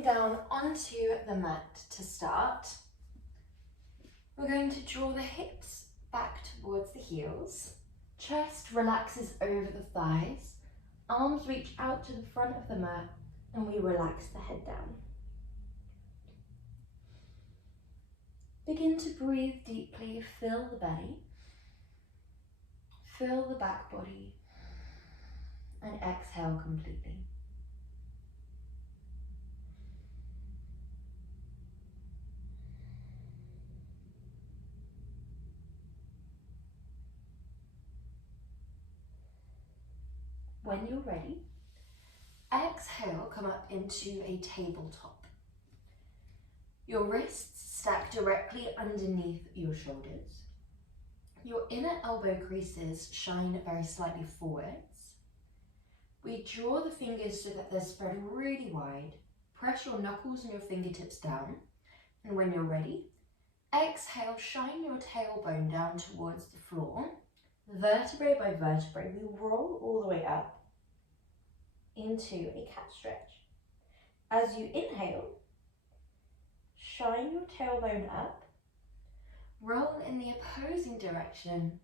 dropping down onto the mat to start, we're going to draw the hips back towards the heels. Chest relaxes over the thighs. Arms reach out to the front of the mat and we relax the head down. Begin to breathe deeply, fill the belly, fill the back body, and exhale completely. When you're ready, exhale, come up into a tabletop. Your wrists stack directly underneath your shoulders. Your inner elbow creases shine very slightly forwards. We draw the fingers so that they're spread really wide. Press your knuckles and your fingertips down. And when you're ready, exhale, shine your tailbone down towards the floor. Vertebrae by vertebrae, we roll all the way up into a cat stretch. As you inhale, shine your tailbone up, roll in the opposing direction,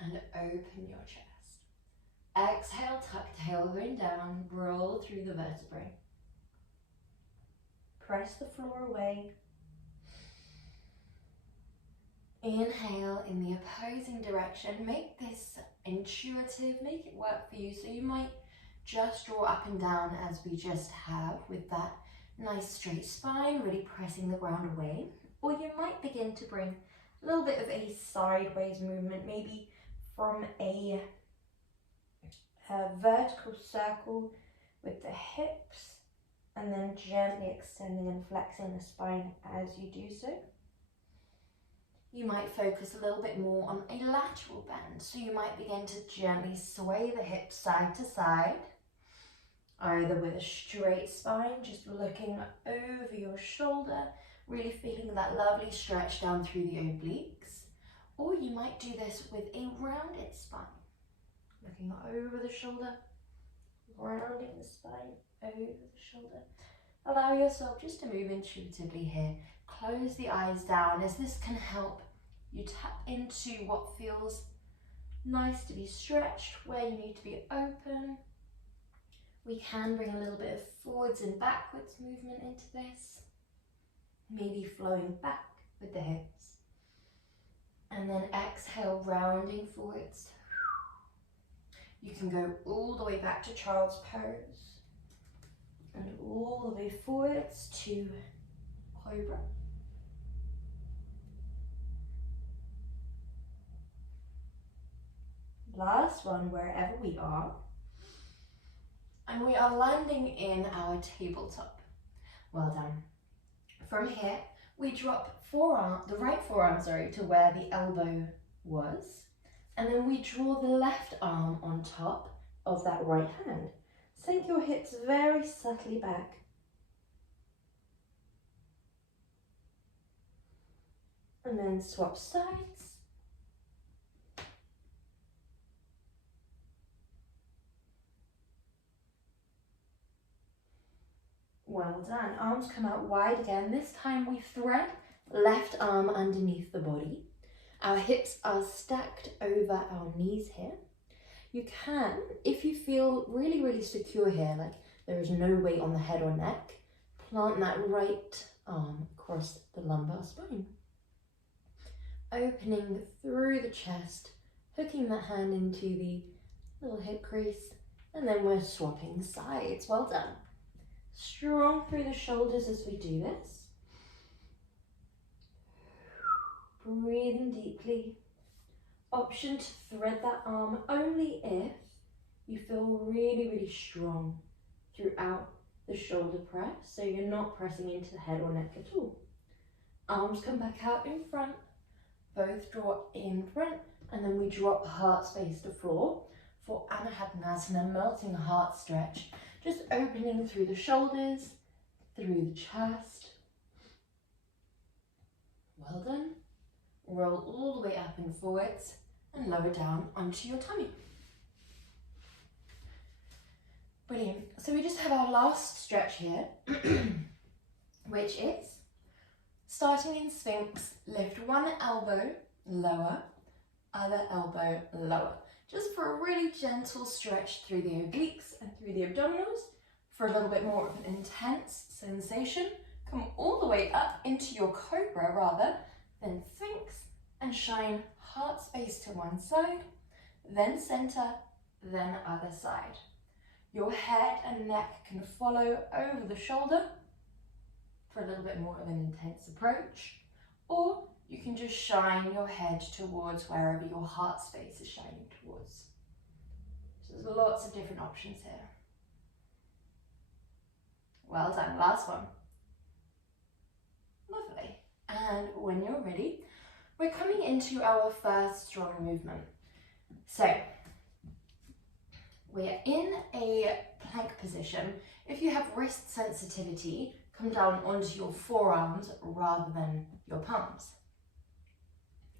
and open your chest. Exhale, tuck tailbone down, roll through the vertebrae. Press the floor away. Inhale in the opposing direction. Make this intuitive, make it work for you. So you might just draw up and down as we just have with that nice straight spine, really pressing the ground away. Or you might begin to bring a little bit of a sideways movement, maybe from a vertical circle with the hips, and then gently extending and flexing the spine as you do so. You might focus a little bit more on a lateral bend. So you might begin to gently sway the hips side to side, either with a straight spine, just looking over your shoulder, really feeling that lovely stretch down through the obliques. Or you might do this with a rounded spine, looking over the shoulder, rounding the spine over the shoulder. Allow yourself just to move intuitively here. Close the eyes down, as this can help you tap into what feels nice to be stretched, where you need to be open. We can bring a little bit of forwards and backwards movement into this, maybe flowing back with the hips. And then exhale, rounding forwards. You can go all the way back to child's pose and all the way forwards to cobra. Last one, wherever we are. And we are landing in our tabletop. Well done. From here, we drop the right forearm, to where the elbow was. And then we draw the left arm on top of that right hand. Sink your hips very subtly back. And then swap sides. Well done. Arms come out wide again. This time we thread left arm underneath the body. Our hips are stacked over our knees here. You can, if you feel really, really secure here, like there is no weight on the head or neck, plant that right arm across the lumbar spine. Opening through the chest, hooking that hand into the little hip crease, and then we're swapping sides. Well done. Strong through the shoulders as we do this. Breathing deeply. Option to thread that arm only if you feel really, really strong throughout the shoulder press, so you're not pressing into the head or neck at all. Arms come back out in front, both draw in front, and then we drop heart space to floor for Anahatanasana, melting heart stretch. Just opening through the shoulders, through the chest. Well done. Roll all the way up and forwards and lower down onto your tummy. Brilliant. So we just have our last stretch here, which is starting in Sphinx, lift one elbow, lower, other elbow, lower. Just for a really gentle stretch through the obliques and through the abdominals for a little bit more of an intense sensation. Come all the way up into your cobra rather, then Sphinx and shine heart space to one side, then center, then other side. Your head and neck can follow over the shoulder for a little bit more of an intense approach, or you can just shine your head towards wherever your heart space is shining towards. So there's lots of different options here. Well done, last one. Lovely. And when you're ready, we're coming into our first strong movement. So we're in a plank position. If you have wrist sensitivity, come down onto your forearms rather than your palms.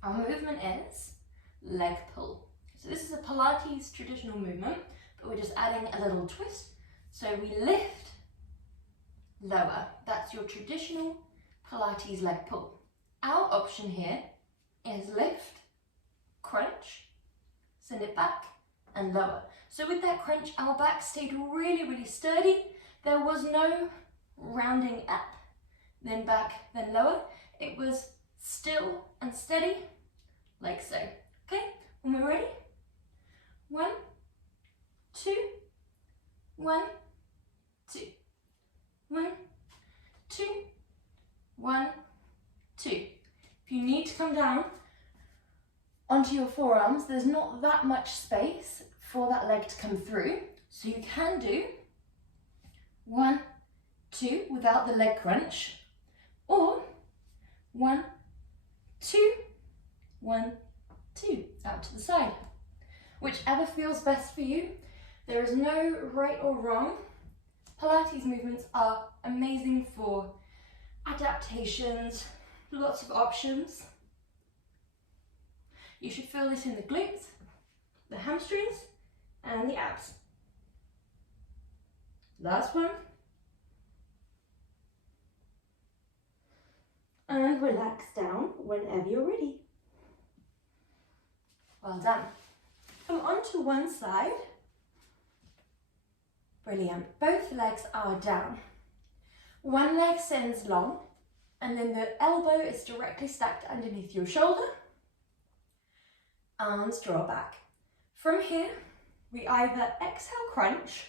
Our movement is leg pull. So this is a Pilates traditional movement, but we're just adding a little twist. So we lift, lower. That's your traditional Pilates leg pull. Our option here is lift, crunch, send it back, and lower. So with that crunch, our back stayed really, really sturdy. There was no rounding up, then back, then lower. It was still and steady, like so. Okay, when we're ready, 1, 2, 1, 2, 1, 2, 1, 2. If you need to come down onto your forearms, there's not that much space for that leg to come through, so you can do 1, 2 without the leg crunch, or 1, 2, 1, 2 out to the side. Whichever feels best for you. There is no right or wrong. Pilates movements are amazing for adaptations, lots of options. You should feel this in the glutes, the hamstrings, and the abs. Last one. And relax down whenever you're ready. Well done. Come onto one side. Brilliant. Both legs are down. One leg sends long, and then the elbow is directly stacked underneath your shoulder. Arms draw back. From here, we either exhale, crunch,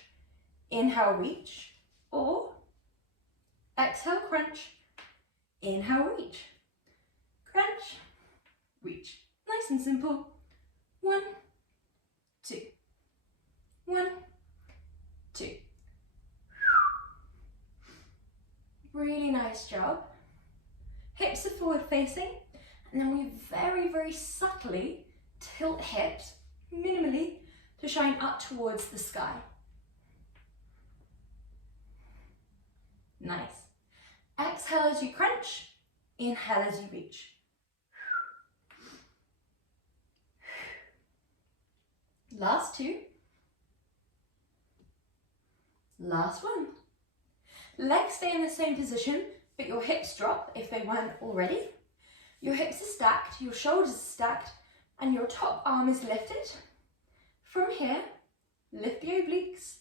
inhale, reach, or exhale, crunch, inhale, reach, crunch, reach. Nice and simple. 1, 2, 1, 2. Really nice job. Hips are forward facing, and then we very, very subtly tilt hips, minimally, to shine up towards the sky. Nice. Exhale as you crunch, inhale as you reach. Last 2. Last 1. Legs stay in the same position, but your hips drop if they weren't already. Your hips are stacked, your shoulders are stacked, and your top arm is lifted. From here, lift the obliques,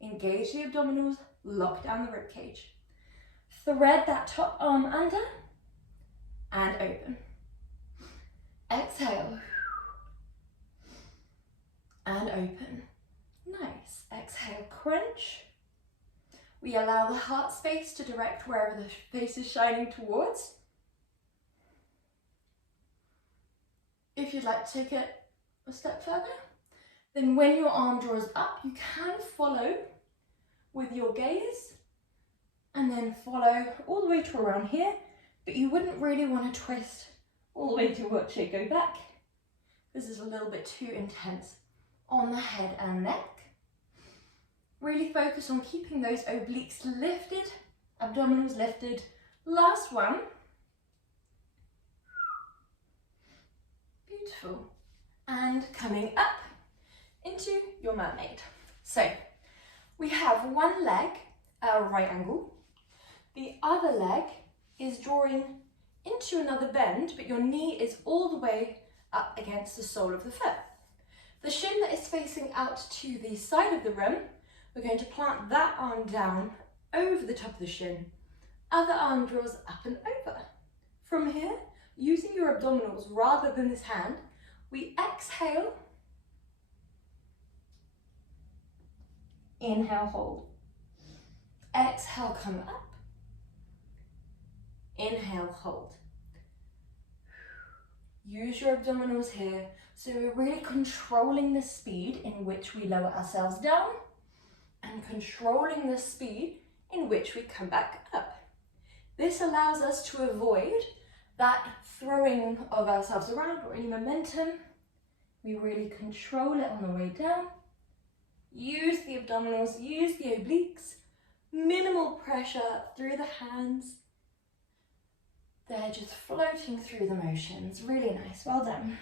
engage the abdominals, lock down the rib cage. Thread that top arm under and open. Exhale and open. Nice. Exhale, crunch. We allow the heart space to direct wherever the face is shining towards. If you'd like to take it a step further, then when your arm draws up, you can follow with your gaze and then follow all the way to around here, but you wouldn't really want to twist all the way to watch it go back. This is a little bit too intense on the head and neck. Really focus on keeping those obliques lifted, abdominals lifted. Last one. Beautiful. And coming up into your mermaid. So we have one leg at a right angle. The other leg is drawing into another bend, but your knee is all the way up against the sole of the foot. The shin that is facing out to the side of the rim, we're going to plant that arm down over the top of the shin. Other arm draws up and over. From here, using your abdominals rather than this hand, we exhale, inhale, hold. Exhale, come up. Inhale, hold. Use your abdominals here, so we're really controlling the speed in which we lower ourselves down and controlling the speed in which we come back up. This allows us to avoid that throwing of ourselves around or any momentum. We really control it on the way down. Use the abdominals, use the obliques, minimal pressure through the hands. They're just floating through the motions. Really nice, well done.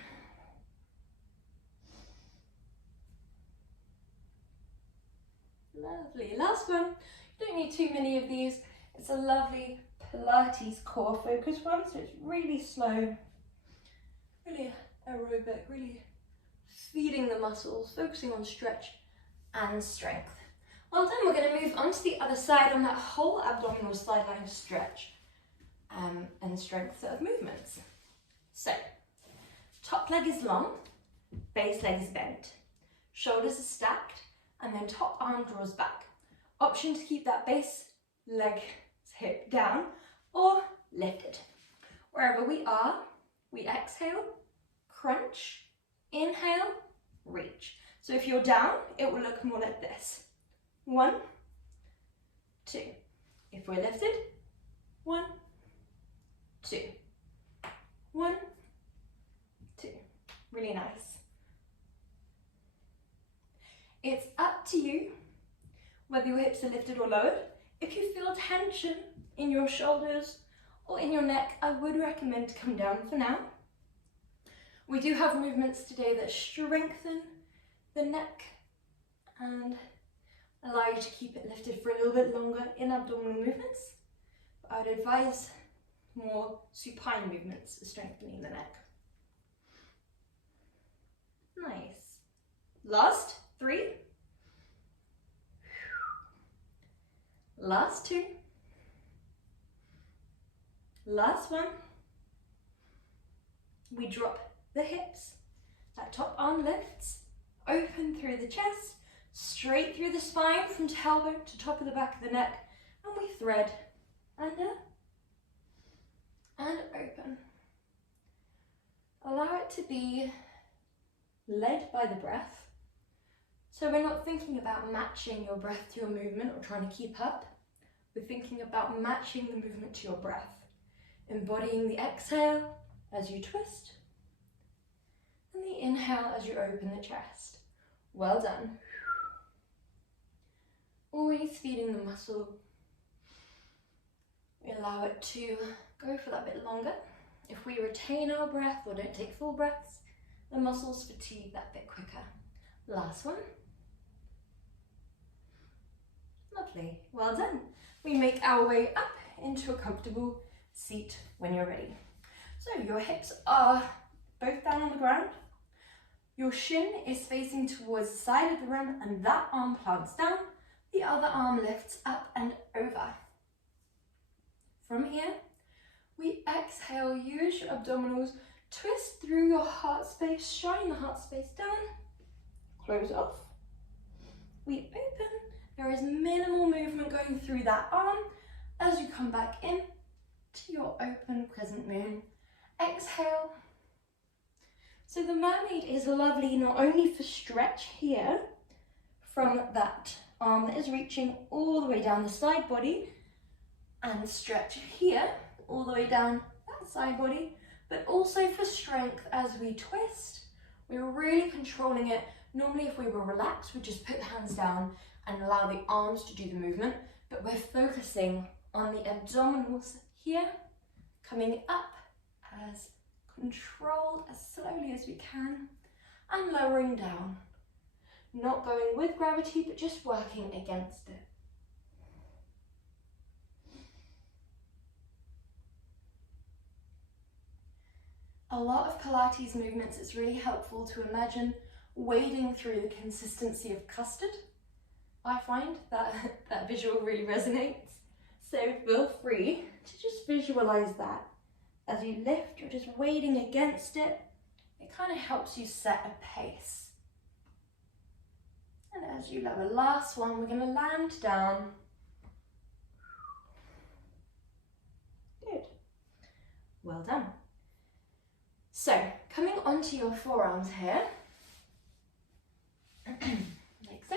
Lovely, last one. You don't need too many of these. It's a lovely Pilates core focus one, so it's really slow, really aerobic, really feeding the muscles, focusing on stretch and strength. Well done, we're going to move on to the other side on that whole abdominal sideline stretch and strength of movements. So, top leg is long, base leg is bent, shoulders are stacked, and then top arm draws back. Option to keep that base leg hip down or lifted. Wherever we are, we exhale, crunch, inhale, reach. So if you're down, it will look more like this. 1, 2. If we're lifted, 1, 2. 1, 2. Really nice. It's up to you whether your hips are lifted or lowered. If you feel tension in your shoulders or in your neck, I would recommend to come down for now. We do have movements today that strengthen the neck and allow you to keep it lifted for a little bit longer in abdominal movements. But I'd advise more supine movements, strengthening the neck. Nice. Last 3. Last 2. Last 1. We drop the hips. That top arm lifts, open through the chest, straight through the spine from tailbone to top of the back of the neck, and we thread under and open. Allow it to be led by the breath. So we're not thinking about matching your breath to your movement or trying to keep up. We're thinking about matching the movement to your breath, embodying the exhale as you twist and the inhale as you open the chest. Well done. Always feeding the muscle. We allow it to go for that bit longer. If we retain our breath or don't take full breaths, the muscles fatigue that bit quicker. Last one. Lovely, well done. We make our way up into a comfortable seat when you're ready. So your hips are both down on the ground. Your shin is facing towards the side of the rim and that arm plants down. The other arm lifts up and over. From here, we exhale, use your abdominals, twist through your heart space, shine the heart space down, close off. We open. There is minimal movement going through that arm as you come back in to your open crescent moon. Exhale. So the mermaid is lovely not only for stretch here from that arm that is reaching all the way down the side body and stretch here all the way down that side body, but also for strength as we twist. We're really controlling it. Normally if we were relaxed, we'd just put the hands down and allow the arms to do the movement, but we're focusing on the abdominals here, coming up as controlled, as slowly as we can, and lowering down. Not going with gravity, but just working against it. A lot of Pilates movements, it's really helpful to imagine wading through the consistency of custard. I find that that visual really resonates. So feel free to just visualize that. As you lift, you're just wading against it. It kind of helps you set a pace. And as you lower, last one, we're going to land down. Good. Well done. So, coming onto your forearms here, like so,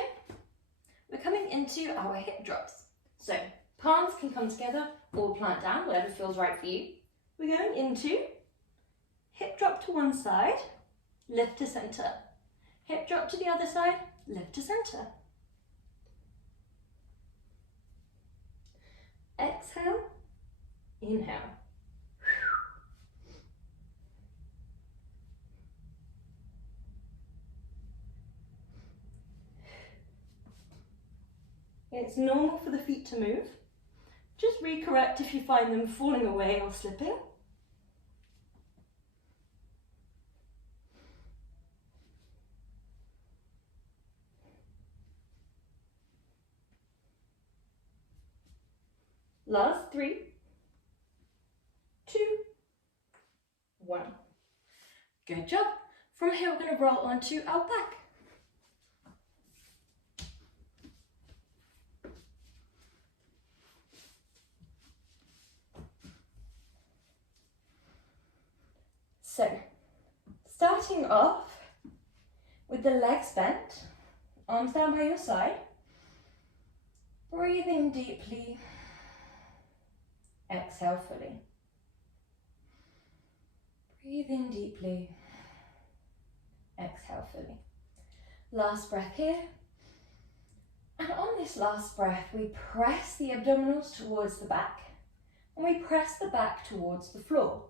we're coming into our hip drops. So, palms can come together or plant down, whatever feels right for you. We're going into hip drop to one side, lift to center. Hip drop to the other side, lift to center. Exhale, inhale. It's normal for the feet to move. Just recorrect if you find them falling away or slipping. Last 3, 2, 1. Good job. From here, we're going to roll onto our back. So, starting off with the legs bent, arms down by your side, breathing deeply, exhale fully. Breathe in deeply, exhale fully. Last breath here. And on this last breath, we press the abdominals towards the back and we press the back towards the floor.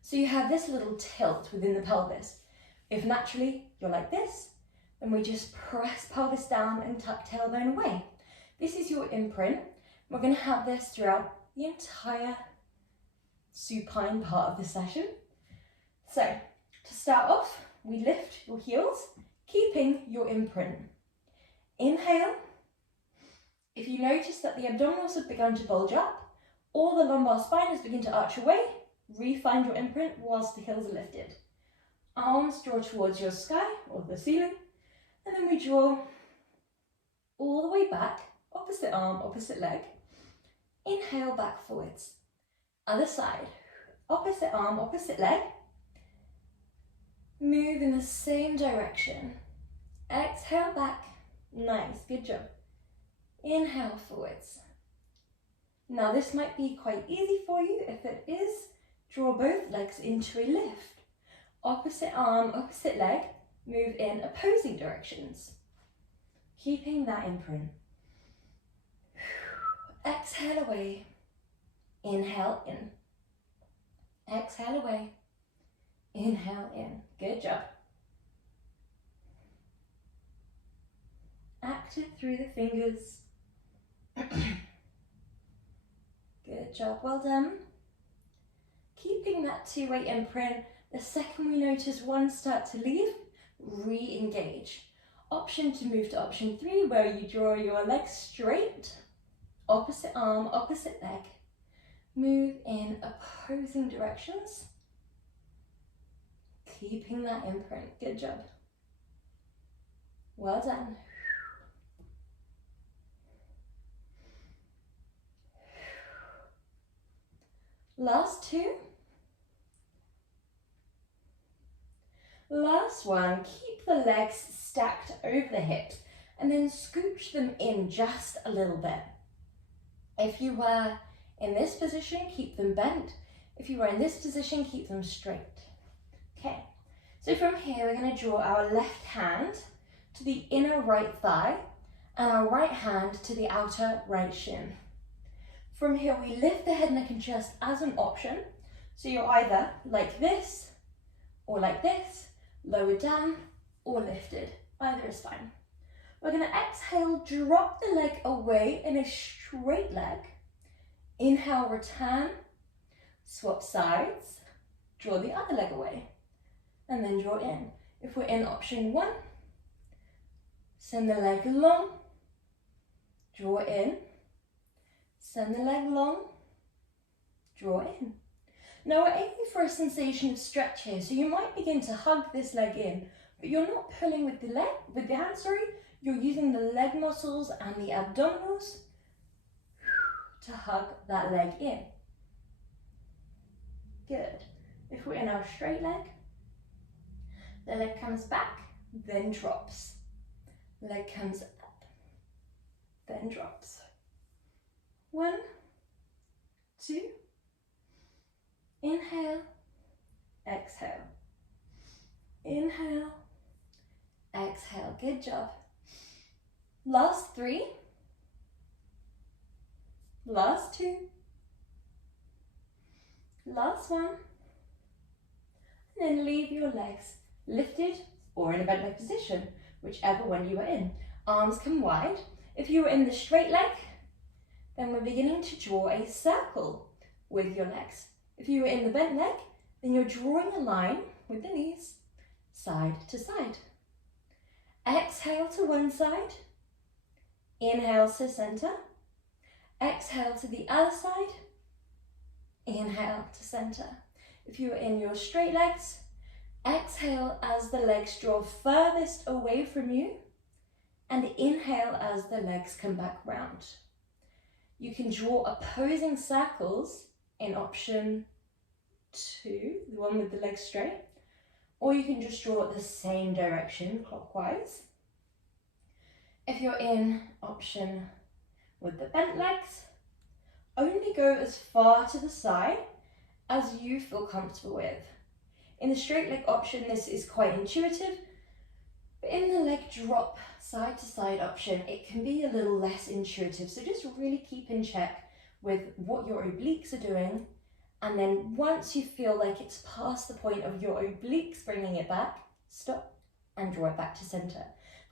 So you have this little tilt within the pelvis. If naturally you're like this, then we just press pelvis down and tuck tailbone away. This is your imprint. We're going to have this throughout the entire supine part of the session. So to start off, we lift your heels, keeping your imprint. Inhale. If you notice that the abdominals have begun to bulge up or the lumbar spine has begun to arch away, re-find your imprint whilst the heels are lifted. Arms draw towards your sky or the ceiling, and then we draw all the way back, opposite arm, opposite leg. Inhale, back forwards. Other side, opposite arm, opposite leg. Move in the same direction. Exhale, back. Nice, good job. Inhale, forwards. Now this might be quite easy for you. If it is, draw both legs into a lift. Opposite arm, opposite leg, move in opposing directions. Keeping that imprint. Exhale away. Inhale in. Exhale away. Inhale in. Good job. Active through the fingers. Good job, well done. Keeping that two-way imprint, the second we notice one start to leave, re-engage. Option to move to option 3, where you draw your legs straight, opposite arm, opposite leg. Move in opposing directions. Keeping that imprint, good job. Well done. Last 2. Last one, keep the legs stacked over the hips and then scooch them in just a little bit. If you were in this position, keep them bent. If you were in this position, keep them straight. Okay, so from here, we're going to draw our left hand to the inner right thigh and our right hand to the outer right shin. From here, we lift the head, neck and chest as an option. So you're either like this or like this, lowered down or lifted. Either is fine. We're going to exhale, drop the leg away in a straight leg. Inhale, return, swap sides, draw the other leg away, and then draw in. If we're in option 1, send the leg long, draw in, send the leg long, draw in. Now we're aiming for a sensation of stretch here, so you might begin to hug this leg in, but you're not pulling with the hand, you're using the leg muscles and the abdominals to hug that leg in. Good. If we're in our straight leg, the leg comes back, then drops. Leg comes up, then drops. 1, 2, inhale, exhale. Inhale, exhale. Good job. Last 3. Last 2. Last 1. And then leave your legs lifted or in a bent leg position, whichever one you are in. Arms come wide. If you are in the straight leg, then we're beginning to draw a circle with your legs. If you are in the bent leg, then you're drawing a line with the knees, side to side. Exhale to one side. Inhale to center. Exhale to the other side. Inhale to center. If you are in your straight legs, exhale as the legs draw furthest away from you, and inhale as the legs come back round. You can draw opposing circles in option 2, the one with the legs straight, or you can just draw the same direction clockwise. If you're in option with the bent legs, only go as far to the side as you feel comfortable with. In the straight leg option, this is quite intuitive, but in the leg drop side to side option, it can be a little less intuitive. So just really keep in check with what your obliques are doing. And then once you feel like it's past the point of your obliques bringing it back, stop and draw it back to center.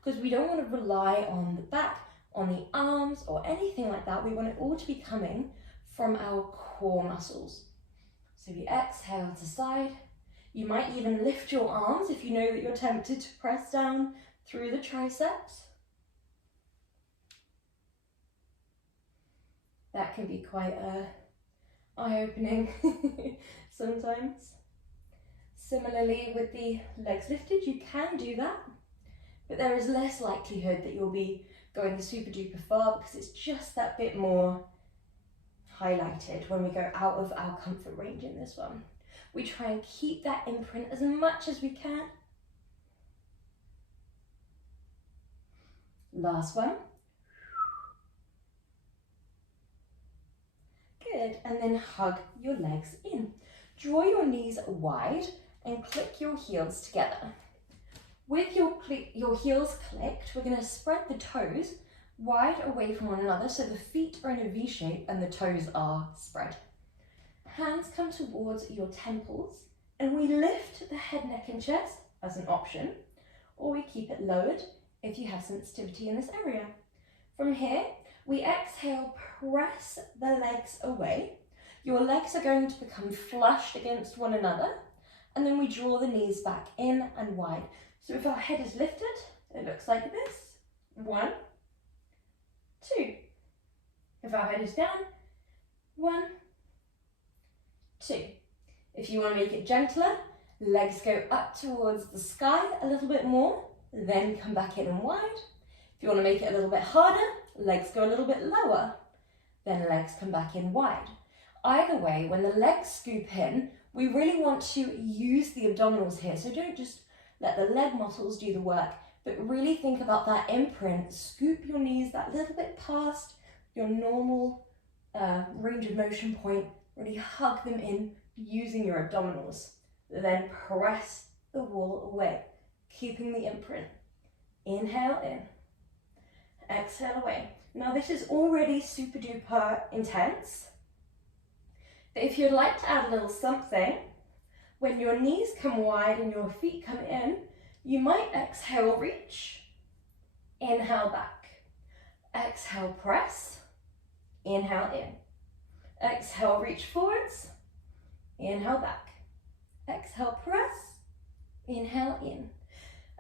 Because we don't want to rely on the back, on the arms or anything like that. We want it all to be coming from our core muscles. So we exhale to side. You might even lift your arms if you know that you're tempted to press down through the triceps. That can be quite eye-opening sometimes. Similarly, with the legs lifted, you can do that, but there is less likelihood that you'll be going super duper far because it's just that bit more highlighted when we go out of our comfort range in this one. We try and keep that imprint as much as we can. Last one. Good, and then hug your legs in. Draw your knees wide and click your heels together. With your heels clicked, we're going to spread the toes wide away from one another so the feet are in a V shape and the toes are spread. Hands come towards your temples and we lift the head, neck and chest as an option, or we keep it lowered if you have sensitivity in this area. From here, we exhale, press the legs away. Your legs are going to become flushed against one another, and then we draw the knees back in and wide. So if our head is lifted, it looks like this. 1, 2. If our head is down, 1, 2. If you want to make it gentler, legs go up towards the sky a little bit more, then come back in and wide. If you want to make it a little bit harder, legs go a little bit lower, then legs come back in wide. Either way, when the legs scoop in, we really want to use the abdominals here. So don't just let the leg muscles do the work, but really think about that imprint. Scoop your knees that little bit past your normal range of motion point. Really hug them in using your abdominals. Then press the wall away, keeping the imprint. Inhale in, exhale away. Now this is already super duper intense, but if you'd like to add a little something, when your knees come wide and your feet come in, you might exhale, reach, Inhale back. Exhale, press. Inhale in. Exhale, reach forwards. Inhale back. Exhale, press. Inhale in.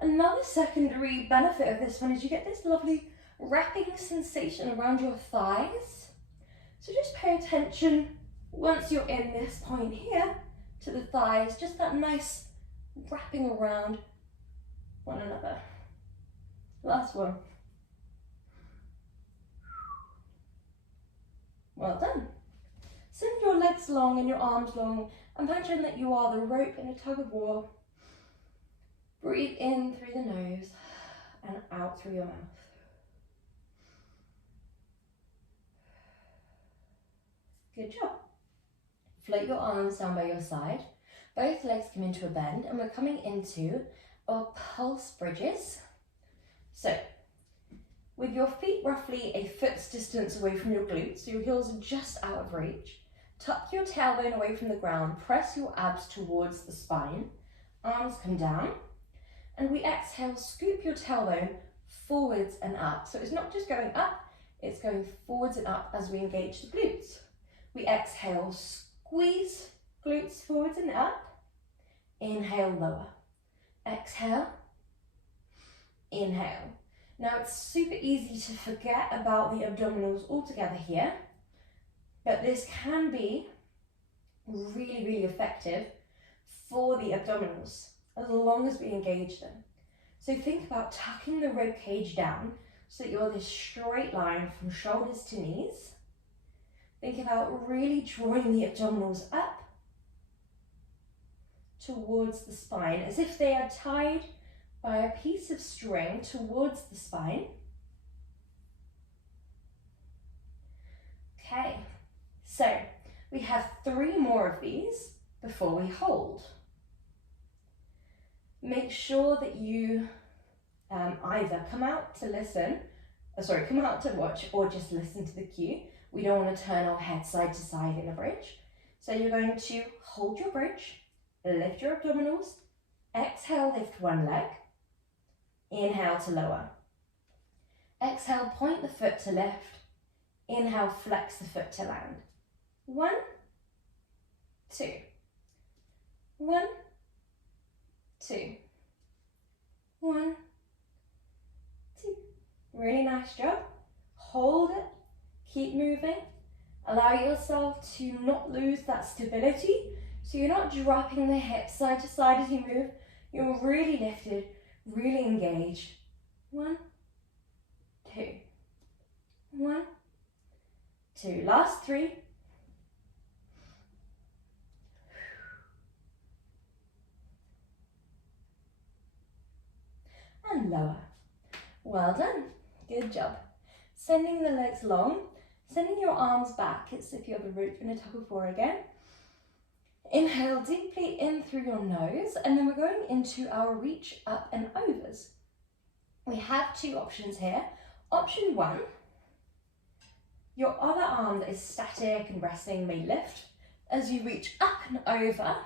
Another secondary benefit of this one is you get this lovely wrapping sensation around your thighs. So just pay attention once you're in this point here to the thighs, just that nice wrapping around one another. Last one. Well done. Send your legs long and your arms long. Imagine that you are the rope in a tug of war. Breathe in through the nose and out through your mouth. Good job. Float your arms down by your side. Both legs come into a bend and we're coming into our pulse bridges. So, with your feet roughly a foot's distance away from your glutes, so your heels are just out of reach, tuck your tailbone away from the ground, press your abs towards the spine, arms come down, and we exhale, scoop your tailbone forwards and up. So it's not just going up, it's going forwards and up as we engage the glutes. We exhale, squeeze glutes forwards and up. Inhale, lower. Exhale. Inhale. Now it's super easy to forget about the abdominals altogether here, but this can be really, really effective for the abdominals as long as we engage them. So think about tucking the rib cage down so that you're this straight line from shoulders to knees. Think about really drawing the abdominals up towards the spine as if they are tied by a piece of string towards the spine. Okay, so we have 3 more of these before we hold. Make sure that you either come out to watch or just listen to the cue. We don't want to turn our head side to side in a bridge. So you're going to hold your bridge, lift your abdominals, exhale, lift one leg, inhale to lower. Exhale, point the foot to lift, inhale, flex the foot to land. 1, 2, 1, 2, 1, 2. Really nice job. Hold it. Keep moving. Allow yourself to not lose that stability. So you're not dropping the hips side to side as you move. You're really lifted, really engaged. 1, 2. 1, 2. Last 3. And lower. Well done. Good job. Sending the legs long. Sending your arms back. It's if you're the root in a tug of war again. Inhale deeply in through your nose, and then we're going into our reach up and overs. We have 2 options here. Option 1, your other arm that is static and resting may lift as you reach up and over,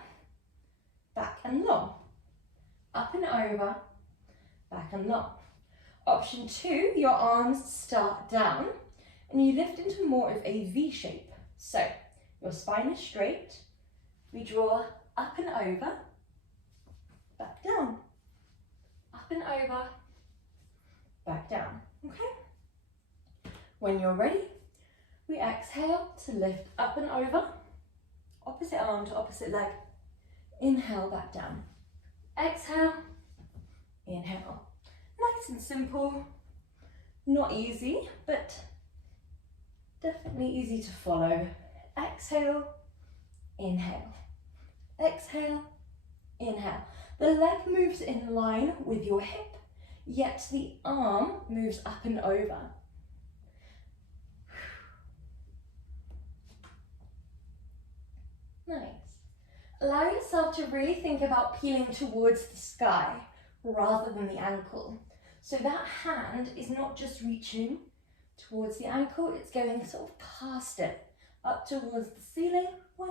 back and long. Up and over, back and long. Option 2, your arms start down and you lift into more of a V shape. So your spine is straight, we draw up and over, back down, up and over, back down, okay? When you're ready, we exhale to lift up and over, opposite arm to opposite leg, inhale, back down, exhale, inhale. Nice and simple, not easy, but definitely easy to follow. Exhale, inhale, exhale, inhale. The leg moves in line with your hip, yet the arm moves up and over. Nice. Allow yourself to really think about peeling towards the sky rather than the ankle. So that hand is not just reaching towards the ankle, it's going sort of past it, up towards the ceiling. 1,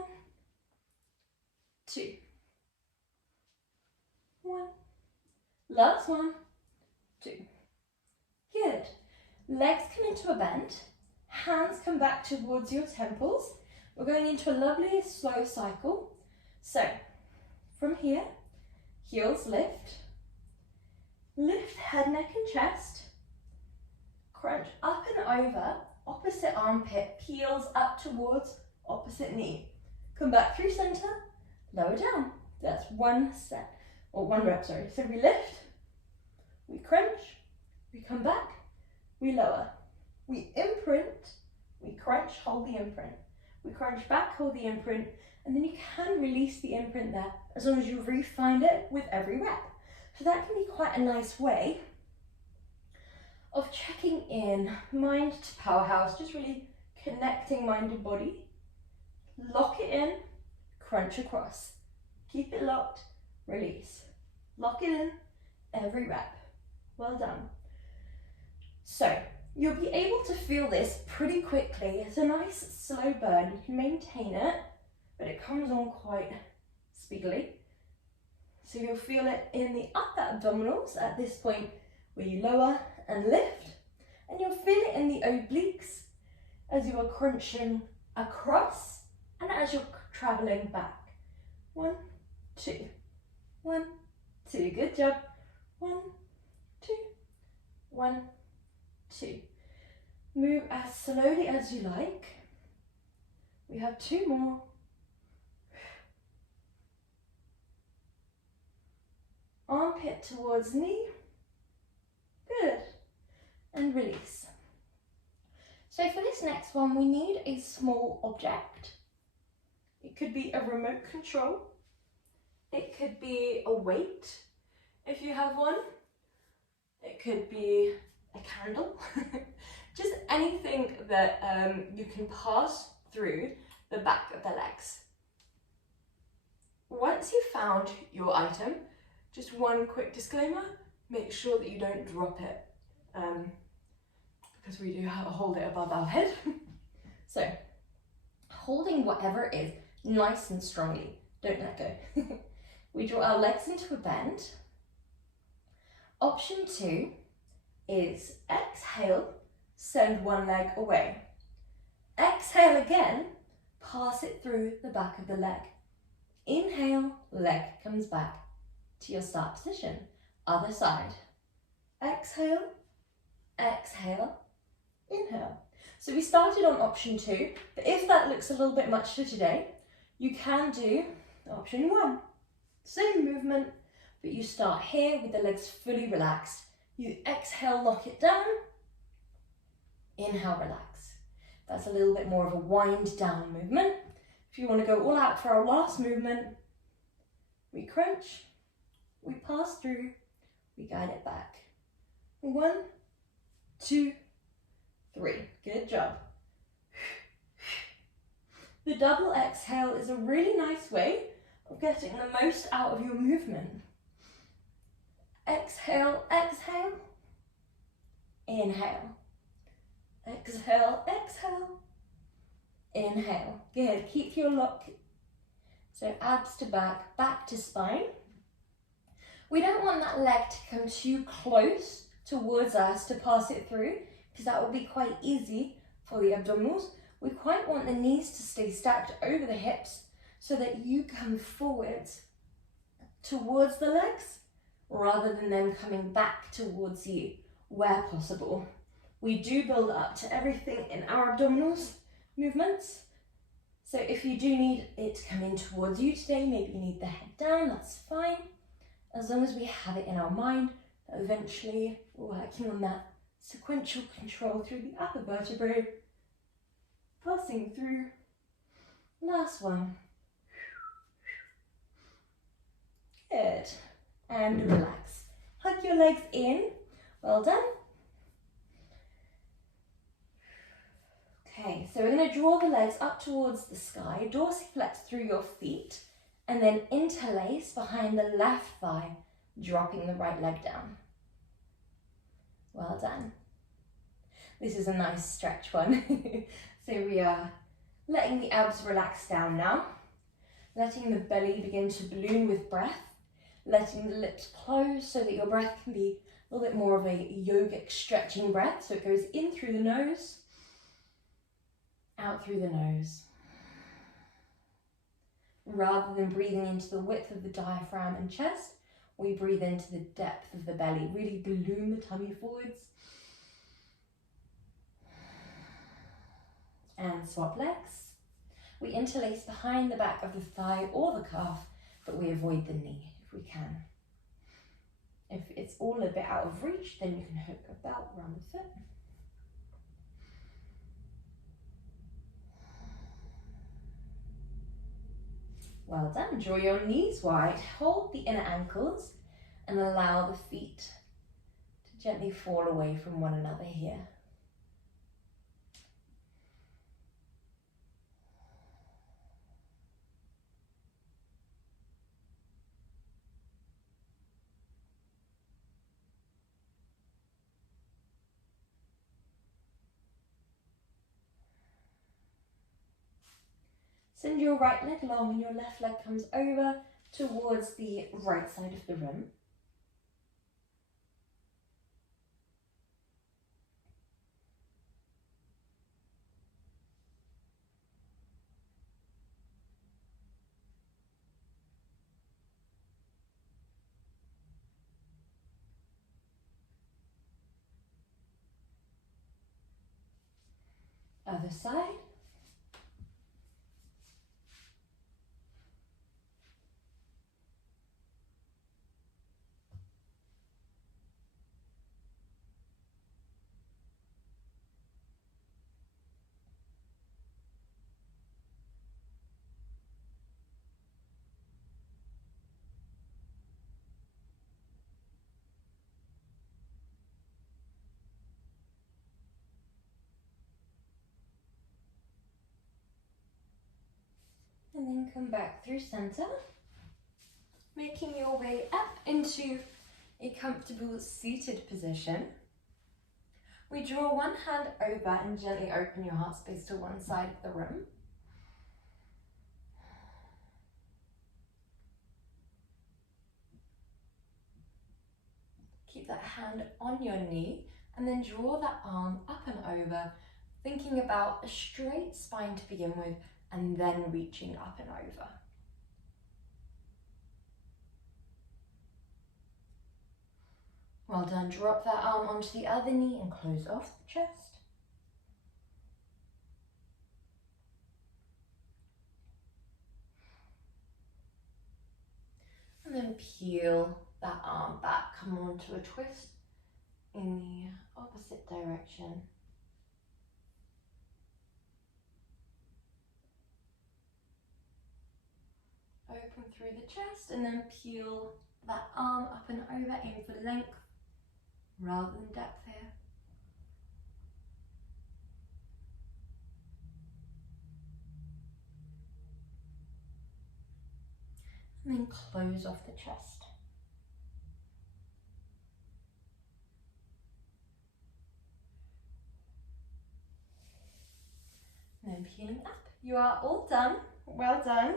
2, 1, last 1, 2. Good. Legs come into a bend, hands come back towards your temples. We're going into a lovely slow cycle. So, from here, heels lift, lift head, neck and chest, crunch up and over, opposite armpit, peels up towards opposite knee. Come back through center, lower down. That's one set, or one rep, sorry. So we lift, we crunch, we come back, we lower. We imprint, we crunch, hold the imprint. We crunch back, hold the imprint, and then you can release the imprint there as long as you refine it with every rep. So that can be quite a nice way of checking in mind to powerhouse, just really connecting mind and body. Lock it in, crunch across. Keep it locked, release. Lock it in, every rep. Well done. So, you'll be able to feel this pretty quickly. It's a nice slow burn. You can maintain it, but it comes on quite speedily. So you'll feel it in the upper abdominals at this point where you lower and lift, and you'll feel it in the obliques as you are crunching across and as you're traveling back. 1, 2, 1, 2, good job. 1, 2, 1, 2. Move as slowly as you like. We have 2 more. Armpit towards knee. Good. And release. So for this next one, we need a small object. It could be a remote control. It could be a weight, if you have one. It could be a candle. Just anything that you can pass through the back of the legs. Once you've found your item, just one quick disclaimer, make sure that you don't drop it because we do hold it above our head. So, holding whatever it is nice and strongly, don't let go. We draw our legs into a bend. Option 2 is exhale, send one leg away. Exhale again, pass it through the back of the leg. Inhale, leg comes back to your start position. Other side. Exhale, exhale, inhale. So we started on option 2, but if that looks a little bit much for today, you can do option 1. Same movement, but you start here with the legs fully relaxed. You exhale, lock it down. Inhale, relax. That's a little bit more of a wind down movement. If you want to go all out for our last movement, we crunch, we pass through, we guide it back. 1, 2, 3. Good job. The double exhale is a really nice way of getting the most out of your movement. Exhale, exhale, inhale. Exhale, exhale, inhale. Good, keep your lock. So abs to back, back to spine. We don't want that leg to come too close towards us to pass it through, because that will be quite easy for the abdominals. We quite want the knees to stay stacked over the hips so that you come forwards towards the legs rather than them coming back towards you where possible. We do build up to everything in our abdominals movements. So if you do need it to come in towards you today, maybe you need the head down, that's fine. As long as we have it in our mind that eventually we're working on that sequential control through the upper vertebrae, passing through. Last one. Good. And relax. Hug your legs in. Well done. Okay, so we're going to draw the legs up towards the sky, dorsiflex through your feet, and then interlace behind the left thigh, dropping the right leg down. Well done. This is a nice stretch one. So we are letting the abs relax down now, letting the belly begin to balloon with breath, letting the lips close so that your breath can be A little bit more of a yogic stretching breath. So it goes in through the nose, out through the nose. Rather than breathing into the width of the diaphragm and chest, we breathe into the depth of the belly. Really balloon the tummy forwards. And swap legs. We interlace behind the back of the thigh or the calf, but we avoid the knee if we can. If it's all a bit out of reach, then you can hook a belt around the foot. Well done. Draw your knees wide, hold the inner ankles, and allow the feet to gently fall away from one another here. Send your right leg long and your left leg comes over towards the right side of the room. Other side. And then come back through center, making your way up into a comfortable seated position. We draw one hand over and gently open your heart space to one side of the room. Keep that hand on your knee and then draw that arm up and over, thinking about a straight spine to begin with and then reaching up and over. Well done. Drop that arm onto the other knee and close off the chest. And then peel that arm back, come on to a twist in the opposite direction. Open through the chest and then peel that arm up and over, aim for length rather than depth here. And then close off the chest. And then peeling up. You are all done. Well done.